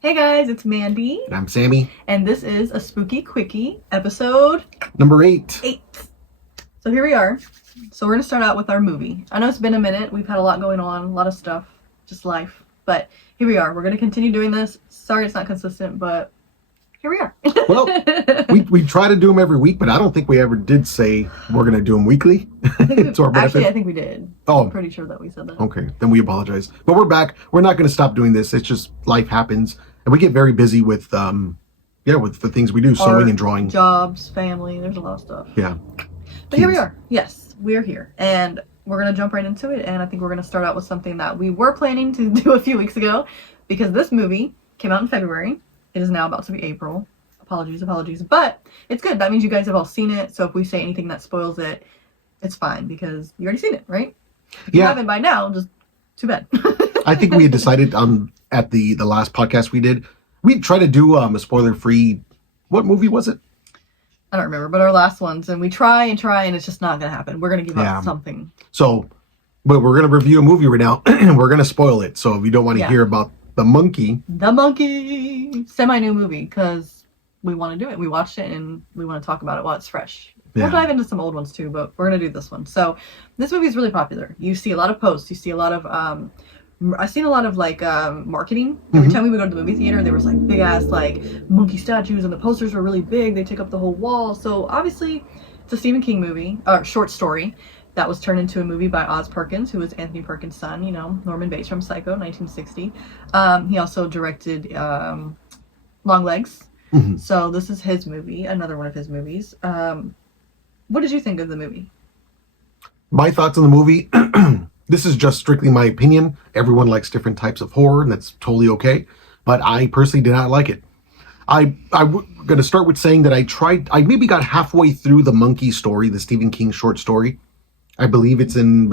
Hey guys, it's Mandy. And I'm Sammy. And this is a Spooky Quickie episode number 8. 8. So here we are. So we're going to start out with our movie. I know it's been a minute. We've had a lot going on, a lot of stuff, just life. But here we are. We're going to continue doing this. Sorry it's not consistent, but here we are. Well, we try to do them every week, but I don't think we ever did say we're going to do them weekly. Actually, I think we did. Oh. I'm pretty sure that we said that. Okay, then we apologize. But we're back. We're not going to stop doing this. It's just life happens. And we get very busy with with the things we do, sewing and drawing. Jobs, family, there's a lot of stuff. Yeah. But here we are. Yes, we're here. And we're going to jump right into it. And I think we're going to start out with something that we were planning to do a few weeks ago. Because this movie came out in February. It is now about to be April. Apologies. But it's good. That means you guys have all seen it. So if we say anything that spoils it, it's fine. Because you already seen it, right? If you haven't by now, just too bad. I think we had decided at the last podcast we did, we'd try to do a spoiler-free, what movie was it? I don't remember, but our last ones, and we try, and it's just not going to happen. We're going to give up something. So, but we're going to review a movie right now, and we're going to spoil it. So if you don't want to hear about the monkey. Semi-new movie, because we want to do it. We watched it, and we want to talk about it while it's fresh. We'll dive into some old ones too, but we're going to do this one. So this movie is really popular. You see a lot of posts. You see a lot of... I've seen a lot of marketing. Every time we would go to the movie theater, there was big ass monkey statues, and the posters were really big. They take up the whole wall. So obviously, it's a Stephen King movie, or short story, that was turned into a movie by Oz Perkins, who was Anthony Perkins' son. You know, Norman Bates from Psycho, 1960. He also directed Longlegs. So this is his movie, another one of his movies. What did you think of the movie? My thoughts on the movie. This is just strictly my opinion. Everyone likes different types of horror, and that's totally okay. But I personally did not like it. I'm going to start with saying that I maybe got halfway through the monkey story, the Stephen King short story. I believe it's in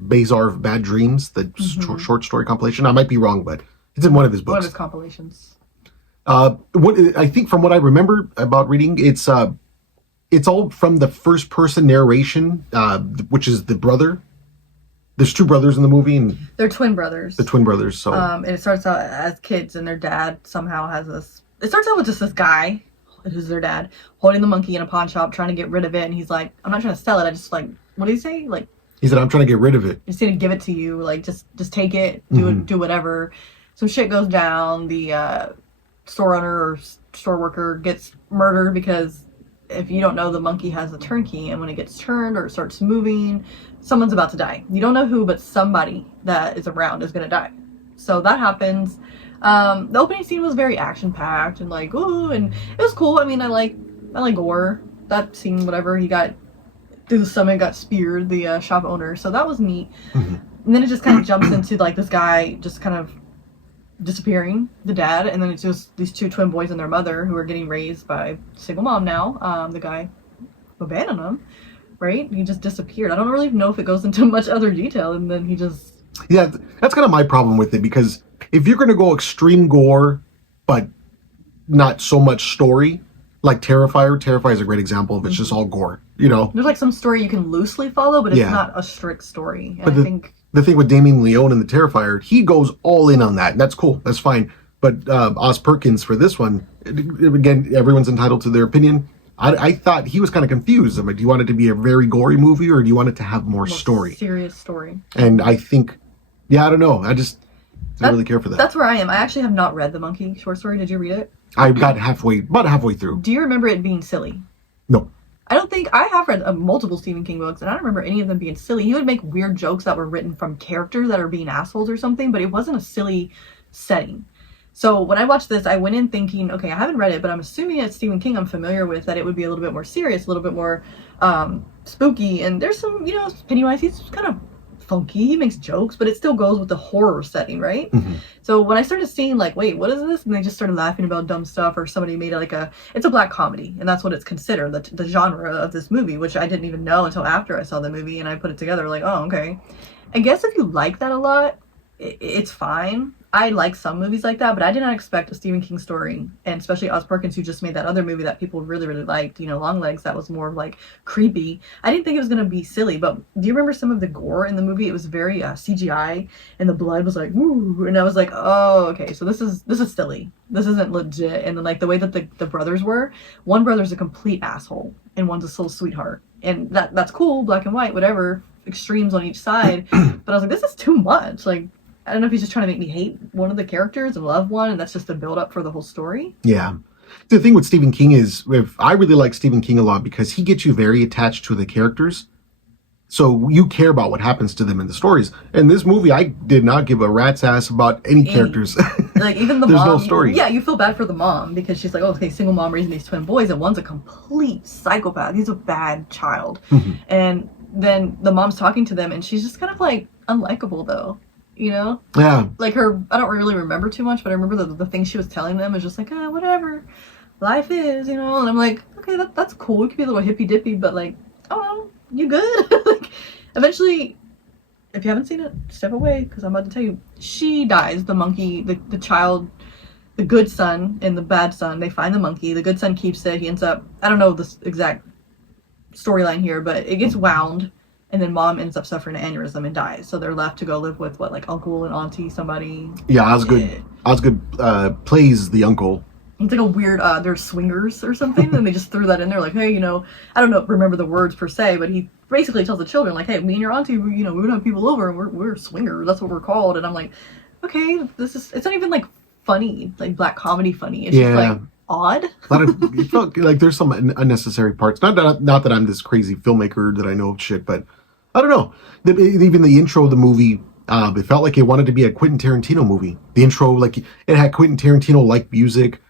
Bazaar of Bad Dreams, the short story compilation. I might be wrong, but it's in one of his books. One of his compilations. I think from what I remember about reading, it's all from the first person narration, which is the brother. There's two brothers in the movie, and they're twin brothers. The twin brothers. So, and it starts out as kids, and their dad somehow has this. It starts out with just this guy, who's their dad, holding the monkey in a pawn shop, trying to get rid of it, and he's like, "I'm not trying to sell it. I just what did he say? He said, "I'm trying to get rid of it. Just gonna give it to you. Just take it. Do whatever." Some shit goes down. The store owner or store worker gets murdered because, if you don't know, the monkey has a turn key, and when it gets turned or it starts moving, someone's about to die. You don't know who, but somebody that is around is gonna die. So that happens. The opening scene was very action-packed and ooh, and it was cool. I mean, I like gore. That scene, whatever, he got through the stomach, got speared, the shop owner. So that was neat. And then it just kind of jumps into this guy just kind of disappearing, the dad, and then it's just these two twin boys and their mother who are getting raised by a single mom now. The guy abandoned them, right? He just disappeared. I don't really know if it goes into much other detail, and then he just... Yeah, that's kind of my problem with it, because if you're going to go extreme gore, but not so much story, like Terrifier is a great example of it's just all gore, you know? There's some story you can loosely follow, but it's not a strict story. And but I think... The thing with Damien Leone and the Terrifier, he goes all in on that. And that's cool. That's fine. But Oz Perkins for this one, again, everyone's entitled to their opinion. I thought he was kind of confused. I'm like, do you want it to be a very gory movie, or do you want it to have more story? Serious story. And I think, I don't know. I just didn't really care for that. That's where I am. I actually have not read the monkey short story. Did you read it? I got about halfway through. Do you remember it being silly? No. I don't think... I have read multiple Stephen King books, and I don't remember any of them being silly. He would make weird jokes that were written from characters that are being assholes or something, but it wasn't a silly setting. So when I watched this, I went in thinking, okay, I haven't read it, but I'm assuming it's Stephen King I'm familiar with, that it would be a little bit more serious, a little bit more spooky, and there's some, Pennywise, he's kind of funky, he makes jokes, but it still goes with the horror setting, right? So when I started seeing wait, what is this? And they just started laughing about dumb stuff, or somebody made it it's a black comedy, and that's what it's considered, the genre of this movie, which I didn't even know until after I saw the movie, and I put it together oh, okay. I guess if you like that a lot, it's fine. I like some movies like that, but I did not expect a Stephen King story, and especially Oz Perkins, who just made that other movie that people really, really liked, Longlegs, that was more like creepy. I didn't think it was going to be silly, but do you remember some of the gore in the movie? It was very CGI, and the blood was like, woo, and I was like, oh, okay, so this is silly. This isn't legit. And then, like, the way that the brothers were, one brother's a complete asshole, and one's a little sweetheart. And that's cool, black and white, whatever, extremes on each side. But I was like, this is too much. Like, I don't know if he's just trying to make me hate one of the characters and love one, and that's just a build up for the whole story. Yeah. The thing with Stephen King is, I really like Stephen King a lot because he gets you very attached to the characters. So you care about what happens to them in the stories. In this movie, I did not give a rat's ass about any characters. Like, even the There's mom. no story. Yeah, you feel bad for the mom because she's like, oh, okay, single mom raising these twin boys, and one's a complete psychopath. He's a bad child. And then the mom's talking to them, and she's just kind of like unlikable, though. Yeah. Like, her, I don't really remember too much, but I remember the things she was telling them is just like, whatever, life is, and I'm like, okay, that's cool. It could be a little hippy dippy, but like, oh, you good? Like, eventually, if you haven't seen it, step away, because I'm about to tell you, she dies. The monkey, the child, the good son and the bad son, they find the monkey. The good son keeps it. He ends up, I don't know the exact storyline here, but it gets wound. And then mom ends up suffering an aneurysm and dies. So they're left to go live with like uncle and auntie, somebody. Yeah, Osgood plays the uncle. It's like a weird, they're swingers or something. And they just threw that in there like, hey, I don't know, remember the words per se, but he basically tells the children like, hey, me and your auntie, we would have people over and we're swingers. That's what we're called. And I'm like, okay, it's not even like funny, like black comedy funny. It's just like odd. It felt like there's some unnecessary parts. Not that I'm this crazy filmmaker that I know of shit, but I don't know. Even the intro of the movie, it felt like it wanted to be a Quentin Tarantino movie. The intro, like, it had Quentin Tarantino-like music.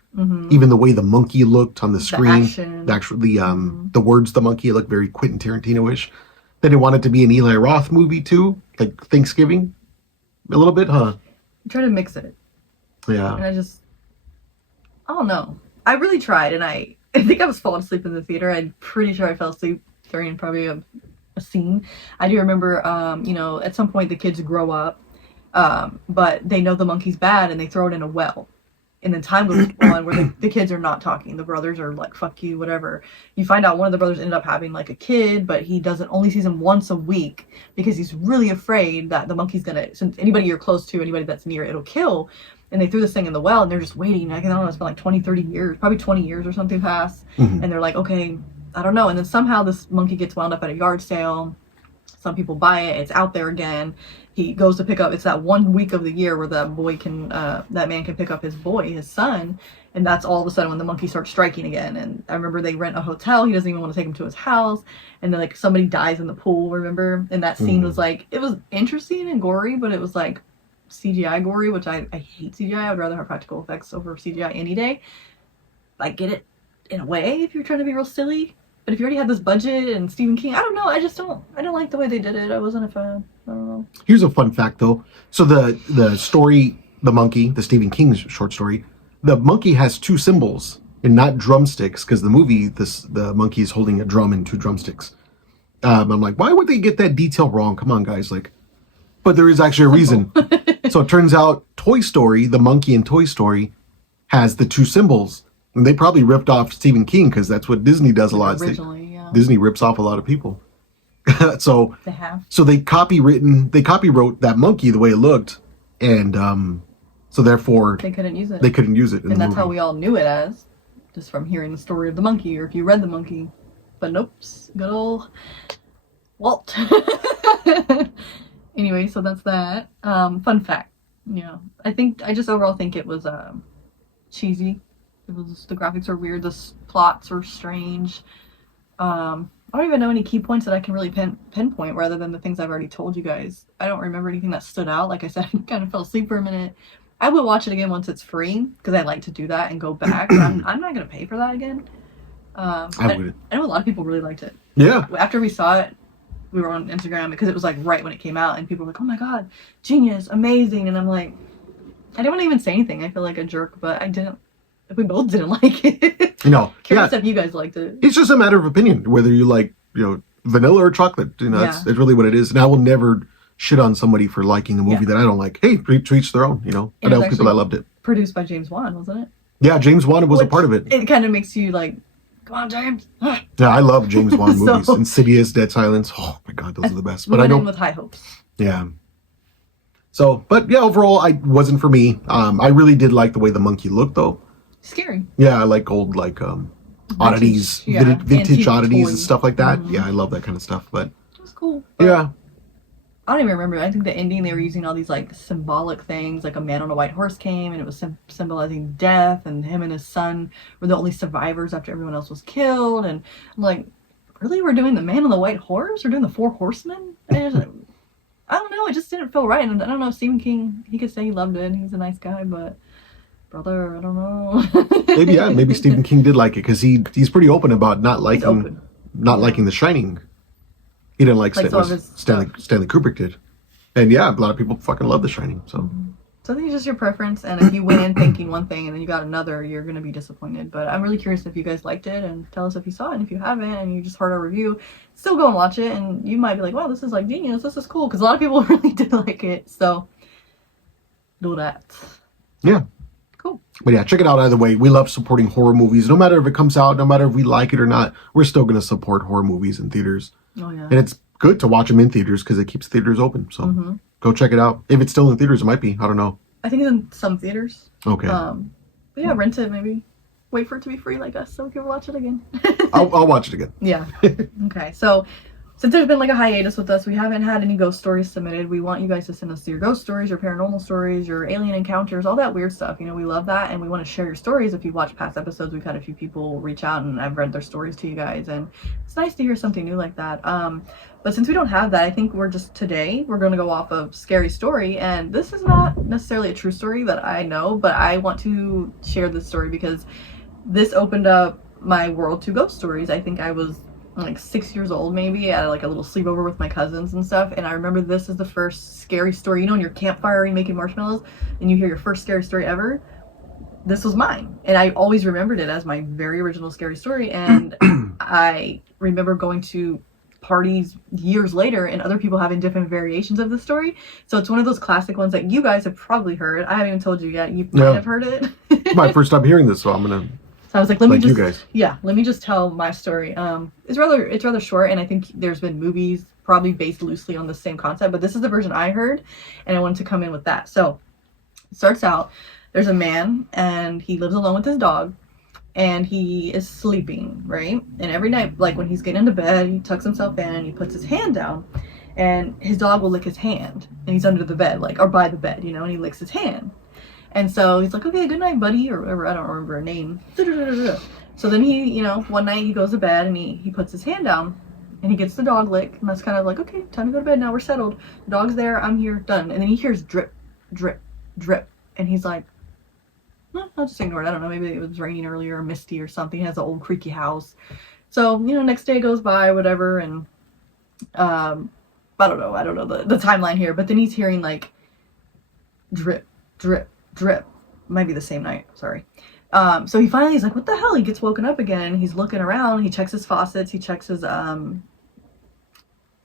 Even the way the monkey looked on the screen, the words the monkey looked very Quentin Tarantino-ish. Then it wanted to be an Eli Roth movie too, like Thanksgiving, a little bit, huh? I'm trying to mix it. Yeah. And I don't know. I really tried, and I think I was falling asleep in the theater. I'm pretty sure I fell asleep during probably a scene. I do remember, at some point the kids grow up, but they know the monkey's bad, and they throw it in a well. And then time goes on where the kids are not talking. The brothers are like, fuck you, whatever. You find out one of the brothers ended up having like a kid, but he only sees him once a week because he's really afraid that the monkey's gonna, since anybody you're close to, anybody that's near, it'll kill. And they threw this thing in the well, and they're just waiting. I don't know, it's been like 20, 30 years, probably 20 years or something past. And they're like, okay, I don't know. And then somehow this monkey gets wound up at a yard sale. Some people buy it. It's out there again. He goes to pick up, it's that 1 week of the year where that man can pick up his son. And that's all of a sudden when the monkey starts striking again. And I remember they rent a hotel. He doesn't even want to take him to his house. And then like somebody dies in the pool, remember? And that scene was like, it was interesting and gory, but it was like CGI gory, which I hate CGI. I would rather have practical effects over CGI any day. I get it in a way if you're trying to be real silly. But if you already had this budget and Stephen King, I don't know. I don't like the way they did it. I wasn't a fan. I don't know. Here's a fun fact, though. So the story, The Monkey, the Stephen King short story, the monkey has two cymbals and not drumsticks, because the movie, the monkey is holding a drum and two drumsticks. I'm like, why would they get that detail wrong? Come on, guys. Like, but there is actually a reason. So it turns out Toy Story, the monkey in Toy Story, has the two cymbals. And they probably ripped off Stephen King because that's what Disney does a lot. Originally, yeah. Disney rips off a lot of people. So they have. So they copywrote that monkey the way it looked, and so therefore they couldn't use it. They couldn't use it, and that's how we all knew it as, just from hearing the story of the monkey, or if you read the monkey. But nope, good old Walt. Anyway, so that's that. Fun fact. Yeah, I just overall think it was cheesy. The graphics are weird. The plots are strange. I don't even know any key points that I can really pinpoint rather than the things I've already told you guys. I don't remember anything that stood out. Like I said, I kind of fell asleep for a minute. I will watch it again once it's free because I like to do that and go back. I'm not going to pay for that again. I know a lot of people really liked it. Yeah. After we saw it, we were on Instagram because it was like right when it came out and people were like, oh my God, genius, amazing. And I'm like, I didn't want to even say anything. I feel like a jerk, but I didn't. We both didn't like it. No. Curious if you guys liked it. It's just a matter of opinion, whether you like, vanilla or chocolate. It's really what it is. And I will never shit on somebody for liking the movie that I don't like. Hey, to each their own, you know. But I know people that loved it. Produced by James Wan, wasn't it? Yeah, James Wan was a part of it. It kind of makes you like, come on, James. Yeah, I love James Wan movies. Insidious, Dead Silence. Oh my God, those are the best. But I went in with high hopes. Yeah. So, but yeah, overall, I wasn't for me. I really did like the way the monkey looked, though. Scary. Yeah, I like old oddities, vintage oddities toys. And stuff like that. Mm-hmm. Yeah, I love that kind of stuff. But it was cool. Yeah. I don't even remember. I think the ending they were using all these like symbolic things, like a man on a white horse came, and it was symbolizing death, and him and his son were the only survivors after everyone else was killed. And I'm like, really, we're doing the man on the white horse? We're doing the four horsemen? And I don't know. It just didn't feel right. And I don't know. Stephen King, he could say he loved it, and he's a nice guy, but brother, I don't know. maybe Stephen King did like it because he's pretty open about not liking The Shining. He didn't like Stanley Kubrick did. And yeah, a lot of people fucking love The Shining. So I think it's just your preference, and if you went in thinking one thing and then you got another, you're going to be disappointed. But I'm really curious if you guys liked it, and tell us if you saw it. And if you haven't and you just heard our review, still go and watch it, and you might be like, wow, this is like genius, this is cool, because a lot of people really did like it. So do that. Yeah. Cool. But yeah, check it out either way. We love supporting horror movies. No matter if it comes out, no matter if we like it or not, we're still going to support horror movies in theaters. Oh, yeah. And it's good to watch them in theaters because it keeps theaters open. So go check it out. If it's still in theaters, it might be. I don't know. I think it's in some theaters. Okay. But yeah, rent it maybe. Wait for it to be free like us so we can watch it again. I'll watch it again. Yeah. Okay. So since there's been like a hiatus with us, we haven't had any ghost stories submitted. We want you guys to send us your ghost stories, your paranormal stories, your alien encounters, all that weird stuff. You know, we love that, and we want to share your stories. If you watch past episodes, we've had a few people reach out, and I've read their stories to you guys, and it's nice to hear something new like that. But since we don't have that, I think we're going to go off of scary story, and this is not necessarily a true story that I know, but I want to share this story because this opened up my world to ghost stories. I think I was like 6 years old maybe at like a little sleepover with my cousins and stuff, and I remember this is the first scary story. You know, in your campfire you're making marshmallows and you hear your first scary story ever. This was mine, and I always remembered it as my very original scary story. And I remember going to parties years later and other people having different variations of the story. So it's one of those classic ones that you guys have probably heard. I haven't even told you yet. You might have heard it. It's my first time hearing this, so I'm gonna. So I was like, let me just tell my story. It's rather short, and I think there's been movies probably based loosely on the same concept, but this is the version I heard, and I wanted to come in with that. So it starts out, there's a man, and he lives alone with his dog, and he is sleeping, right? And every night, like when he's getting into bed, he tucks himself in, and he puts his hand down, and his dog will lick his hand, and he's under the bed, like, or by the bed, you know, and he licks his hand. And so he's like, okay, good night, buddy, or whatever, I don't remember her name. So then he, you know, one night he goes to bed and he puts his hand down and he gets the dog lick, and that's kind of like, okay, time to go to bed now, we're settled. The dog's there, I'm here, done. And then he hears drip, drip, drip. And he's like, no, I'll just ignore it. I don't know, maybe it was raining earlier or misty or something. He has an old creaky house. So, you know, next day goes by, whatever, and I don't know the timeline here, but then he's hearing like drip, drip, drip. Might be the same night, sorry. So he's like, what the hell? He gets woken up again, and he's looking around, he checks his faucets, he checks his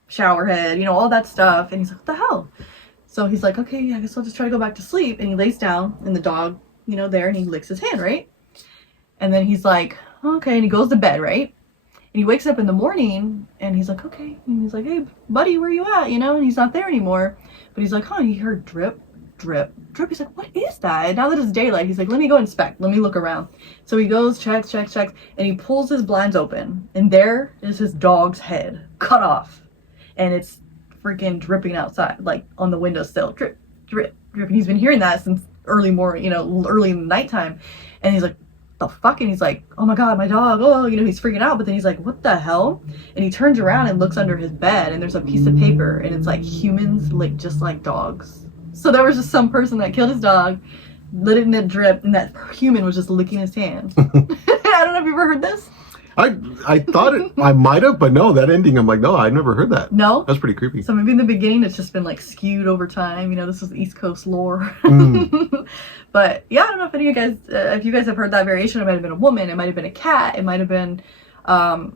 shower head, you know, all that stuff, and he's like, what the hell? So he's like, okay, I guess I'll just try to go back to sleep, and he lays down, and the dog, you know, there, and he licks his hand, right? And then he's like, okay, and he goes to bed, right? And he wakes up in the morning, and he's like, okay, and he's like, hey, buddy, where you at? You know, and he's not there anymore, but he's like, he heard drip, drip, drip. He's like, what is that? And now that it's daylight, he's like, let me go inspect, let me look around. So he goes, checks, and he pulls his blinds open, and there is his dog's head cut off, and it's freaking dripping outside, like on the windowsill, drip, drip, drip. And he's been hearing that since early morning, you know, early in the nighttime, and he's like, the fuck? And he's like, oh my god, my dog, oh, you know, he's freaking out. But then he's like, what the hell? And he turns around and looks under his bed, and there's a piece of paper, and it's like, humans lick just like dogs. So there was just some person that killed his dog, let it in a drip, and that human was just licking his hand. I don't know if you've ever heard this. I thought I might have, but no, that ending, I'm like, no, I've never heard that. No? That's pretty creepy. So maybe in the beginning it's just been like skewed over time. You know, this is East Coast lore. But yeah, I don't know if any of you guys, if you guys have heard that variation. It might have been a woman, it might have been a cat, it might have been, I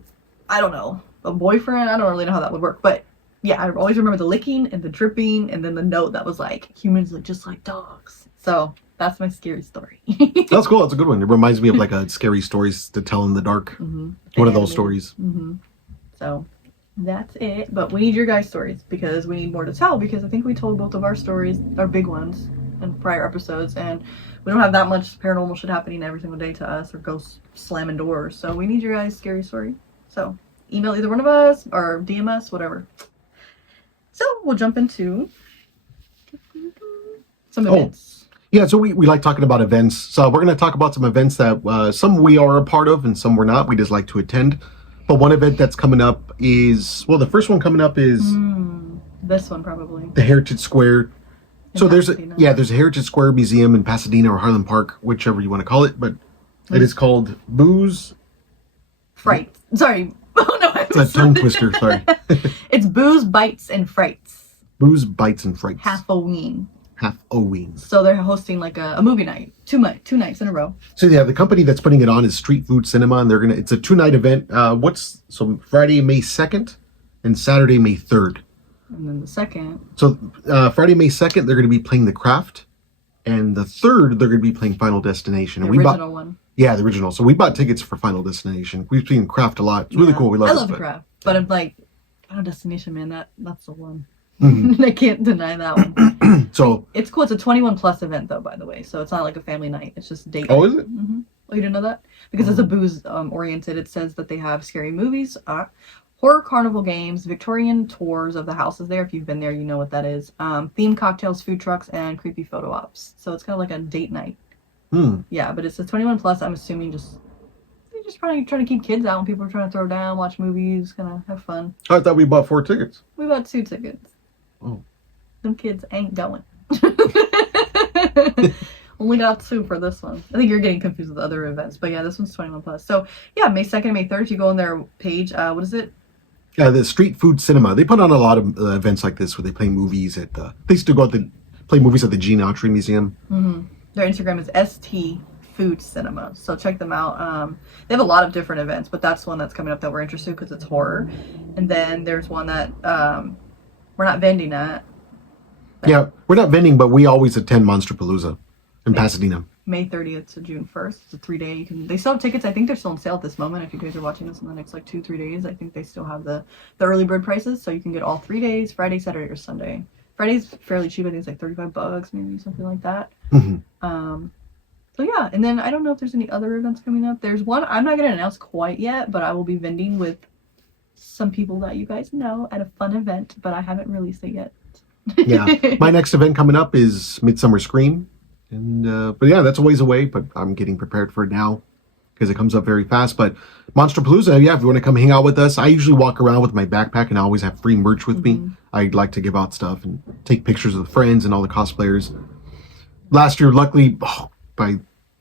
don't know, a boyfriend. I don't really know how that would work, but yeah, I always remember the licking and the dripping, and then the note that was like, humans look just like dogs. So that's my scary story. That's cool. That's a good one. It reminds me of like a scary stories to tell in the dark. Mm-hmm. One of those stories. Mm-hmm. So that's it. But we need your guys' stories because we need more to tell, because I think we told both of our stories, our big ones, in prior episodes, and we don't have that much paranormal shit happening every single day to us, or ghosts slamming doors. So we need your guys' scary story. So email either one of us or DM us, whatever. So we'll jump into some events. Yeah, so we like talking about events. So we're going to talk about some events that some we are a part of and some we're not. We just like to attend. But one event that's coming up is, well, the first one coming up is this one probably. the Heritage Square. In So Pasadena. there's a Heritage Square Museum in Pasadena or Highland Park, whichever you want to call it. But it is called Booze. Fright. Sorry. Oh no. It's a tongue twister. Sorry. It's Booze, Bites, and Frights. Booze, Bites, and Frights. Halloween. Halloween. So they're hosting like a movie night, two nights in a row. So yeah, the company that's putting it on is Street Food Cinema, and it's a 2-night event. Friday, May 2nd and Saturday, May 3rd. And then the second. So Friday, May 2nd, they're going to be playing The Craft, and the 3rd, they're going to be playing Final Destination. The And original one. Yeah, the original. So we bought tickets for Final Destination. We've seen Craft a lot. It's really cool. We love it. I love The Craft, but I'm like, Final Destination, man, that's the one. Mm-hmm. I can't deny that one. So it's cool. It's a 21 plus event though, by the way. So it's not like a family night. It's just date. Oh, is it? Mm-hmm. Oh, you didn't know that? Because it's a booze oriented. It says that they have scary movies, horror carnival games, Victorian tours of the houses there. If you've been there, you know what that is. Themed cocktails, food trucks, and creepy photo ops. So it's kind of like a date night. Yeah, but it's a 21 plus. I'm assuming they're just probably trying to keep kids out when people are trying to throw down, watch movies, kind of have fun. I thought we bought 4 tickets. We bought 2 tickets. Oh. Them kids ain't going. Only got 2 for this one. I think you're getting confused with the other events, but yeah, this one's 21 plus. So yeah, May 2nd, May 3rd. If you go on their page, what is it? The Street Food Cinema. They put on a lot of events like this where they play movies at. They used to go out play movies at the Gene Autry Museum. Mm-hmm. Their Instagram is ST Food Cinema, so check them out. They have a lot of different events, but that's one that's coming up that we're interested in because it's horror. And then there's one that we're not vending at. Yeah, we're not vending, but we always attend Monsterpalooza in Pasadena. May 30th to June 1st. It's a 3-day. They still have tickets. I think they're still on sale at this moment. If you guys are watching this in the next like 2-3 days, I think they still have the early bird prices, so you can get all 3 days: Friday, Saturday, or Sunday. Friday's fairly cheap. I think it's like $35, maybe something like that. Mm-hmm. So yeah, and then I don't know if there's any other events coming up. There's one I'm not going to announce quite yet, but I will be vending with some people that you guys know at a fun event, but I haven't released it yet. Yeah, my next event coming up is Midsummer Scream, and but yeah, that's a ways away. But I'm getting prepared for it now because it comes up very fast. But Monsterpalooza, yeah, if you want to come hang out with us, I usually walk around with my backpack and I always have free merch with me. I like to give out stuff and take pictures of the friends and all the cosplayers. Last year, luckily, by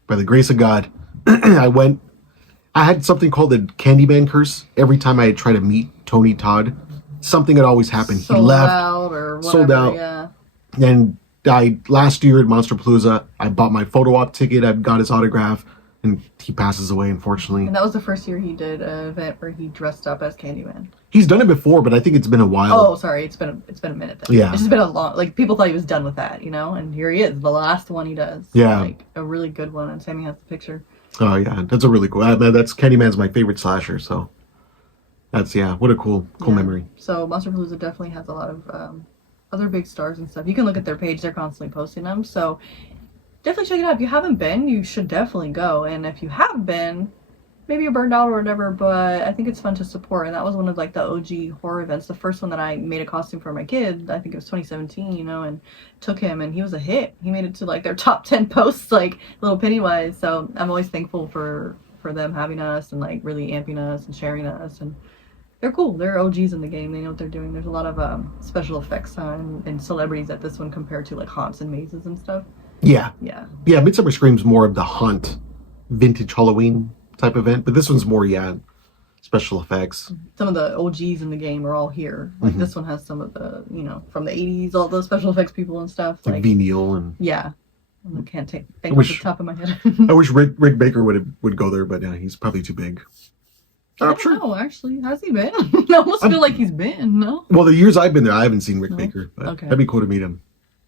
the grace of God, I had something called the Candyman curse. Every time I try to meet Tony Todd, something had always happened. He left, or whatever, sold out. Yeah. And last year at Monsterpalooza, I bought my photo op ticket. I got his autograph, and he passes away, unfortunately. And that was the first year he did an event where he dressed up as Candyman. He's done it before, but I think it's been a while. Oh, sorry, it's been a minute then. Yeah, it's just been a long. Like people thought he was done with that, and here he is, the last one he does. Yeah, like a really good one. And Sammy has the picture. Oh yeah, that's a really cool. That's Candyman's my favorite slasher. So that's what a cool memory. So Monsterpalooza definitely has a lot of other big stars and stuff. You can look at their page; they're constantly posting them. So definitely check it out. If you haven't been, you should definitely go. And if you have been, maybe you're burned out or whatever, but I think it's fun to support. And that was one of like the OG horror events. The first one that I made a costume for my kid, I think it was 2017, and took him, and he was a hit. He made it to like their top 10 posts, like little Pennywise. So I'm always thankful for them having us and like really amping us and sharing us. And they're cool. They're OGs in the game. They know what they're doing. There's a lot of special effects and celebrities at this one compared to like haunts and mazes and stuff. Yeah. Yeah. Midsummer Scream's more of the haunt, vintage Halloween type event, but this one's more special effects. Some of the OGs in the game are all here. Like this one has some of the from the 80s, all the special effects people and stuff. Like V. Neil and I can't think off the top of my head. I wish Rick Baker would go there, but he's probably too big. I I'm don't sure. know, actually. Has he been? I almost feel like he's been, no? Well, the years I've been there, I haven't seen Rick No? Baker, but Okay. that'd be cool to meet him.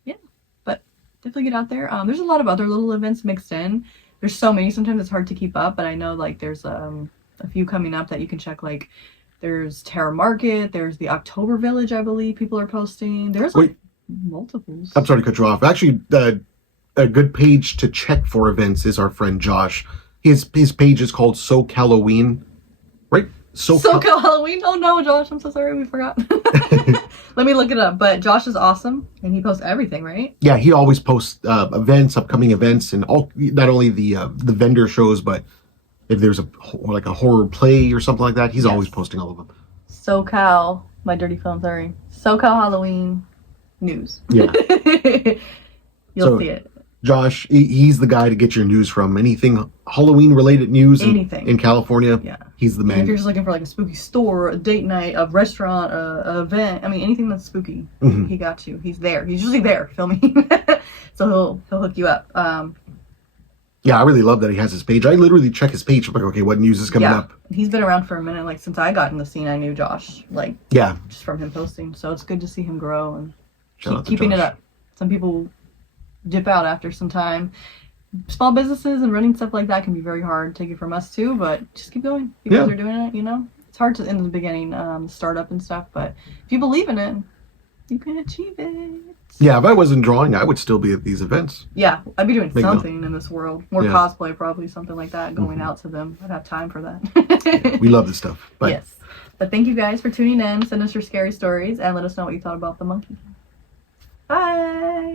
Yeah, but definitely get out there. There's a lot of other little events mixed in. There's so many, sometimes it's hard to keep up, but I know like there's a few coming up that you can check. Like there's Terra Market, there's the October Village, I believe people are posting. There's like multiples. I'm sorry to cut you off. Actually, a good page to check for events is our friend Josh. His page is called SoCaloween, right? SoCal Halloween. Oh no, Josh, I'm so sorry, we forgot. Let me look it up. But Josh is awesome, and he posts everything, right? Yeah, he always posts events, upcoming events, and all. Not only the vendor shows, but if there's a horror play or something like that, he's always posting all of them. SoCal, my dirty phone. Sorry, SoCal Halloween news. Yeah, You'll see it. Josh, he's the guy to get your news from. Anything Halloween related news in California, yeah, he's the man. And if you're just looking for like a spooky store, a date night, a restaurant, a event, I mean anything that's spooky, he got you. He's there. He's usually there filming, so he'll hook you up. Yeah, I really love that he has his page. I literally check his page. I'm like, okay, what news is coming up? He's been around for a minute. Like since I got in the scene, I knew Josh. Like just from him posting. So it's good to see him grow and keeping it up. Some people dip out after some time. Small businesses and running stuff like that can be very hard. Take it from us too, but just keep going. You guys are doing it, you know? It's hard to in the beginning, startup and stuff, but if you believe in it, you can achieve it. Yeah, if I wasn't drawing, I would still be at these events. Yeah, I'd be doing something in this world. More cosplay, probably, something like that, going out to them. I'd have time for that. We love this stuff. But. Yes. But thank you guys for tuning in. Send us your scary stories and let us know what you thought about the monkey. Bye!